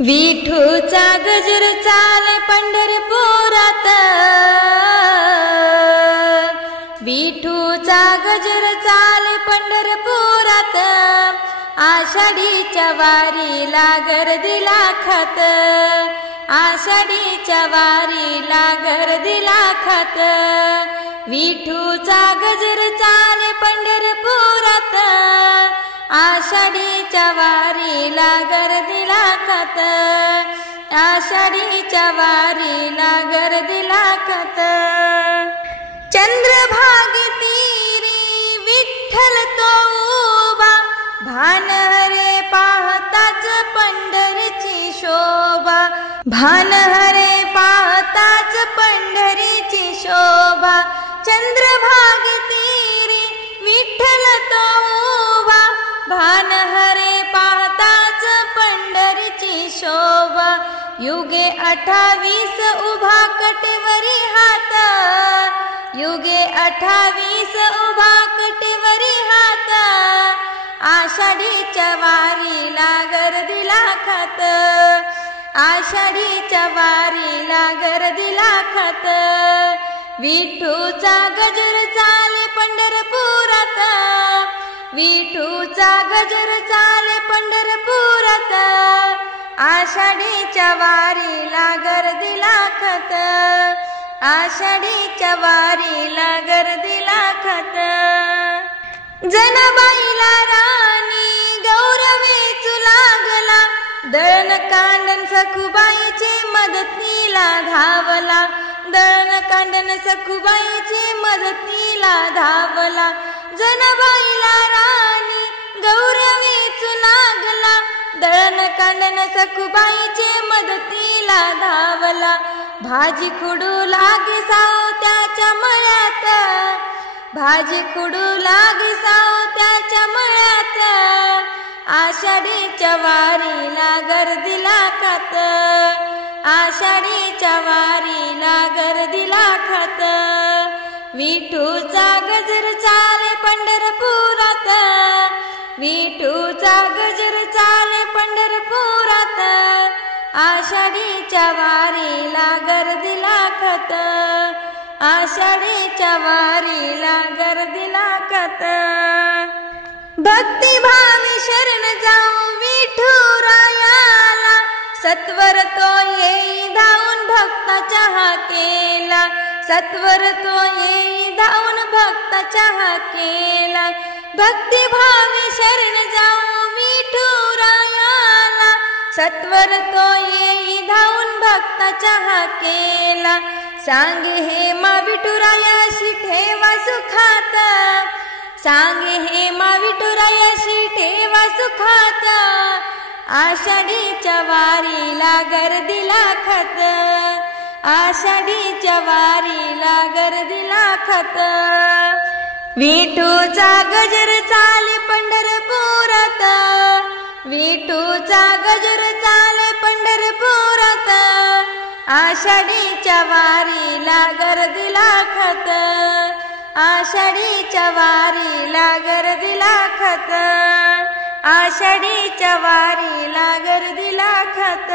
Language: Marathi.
विठूचा गजर चाले पंढरपुरात, विठूचा गजर चाले पंढरपुरात, आषाढीच्या वारीला गर्दीला खत, आषाढीच्या वारीला गर्दीला खत, विठूचा गजर चाले पंढरपुरात, आषाढीच्या वारीला गर्दीला खत, आषाढीच्या वारीला गर्दीला खत. चंद्रभागी तीरी विठ्ठल तो उभा, भान हरे पाहताच पंढरीची शोभा, भान हरे पाहताच पंढरीची शोभा. चंद्रभागी तीरी विठ्ठल तो उभा, भान हरे पाहताच पंढरीची शोभा. युगे 28 उभा कटेवरी हात, युगे 28 उभा कटेवरी हात, आषाढीच्या वारीला गर्दीला खत, आषाढीच्या वारीला गर्दीला खत. विठूचा गजर चाले पंढरपुरात, विठूचा गजर चाले पंढरपुरात, आषाढीच्या वारीला गर्दीला खत, आषाढीच्या वारीला गर्दीला खत. जनाबाईला राणी गौरवेचू लागला, दळण कांडण सखुबाईचे मदतीला धावला, दळण कांडण सखुबाईचे मदतीला धावला. जनाबाईला राणी गौरवेचू लागला, दळण कांडण सखुबाईचे मदतीला धावला. भाजी खुडू लागे सावत्याच्या मळ्यात, भाजी खुडू लागे सावत्याच्या मळ्यात, आषाढीच्या वारीला गर्दीला खत, आषाढीच्या वारीला गर्दीला खत. विठूचा गजर चाले पंढरपुरात, विठूचा गजर चाले पंढरपुरात, आषाढीच्या वारीला गर्दीला खत, आषाढीच्या वारीला गर्दीला खत. भक्तिभावी शरण जाऊ विठुरायाला, सत्वर तो येई धावून भक्ताच्या हाकेला, सत्वर तो येई धावून भक्ताच्या हाकेला. भक्तिभावी शरण जाऊ विठुरायाला, सत्वर तो येई धावून भक्ताच्या हाकेला. सांगे हे मा विठुरायाशी ठेवा सुखात, सांगे हे मा विठुरायाशी ठेवा सुखात, आषाढीच्या वारीला गर्दीला खत, आषाढीच्या वारीला गर्दीला खत. विठूचा गजर चाले पंढरपुरात, विठूचा गजर चाले पंढरपुरात, आषाढीच्या वारीला गर्दीला खत, आषाढीच्या वारीला गर्दीला खत, आषाढीच्या वारीला गर्दीला खत.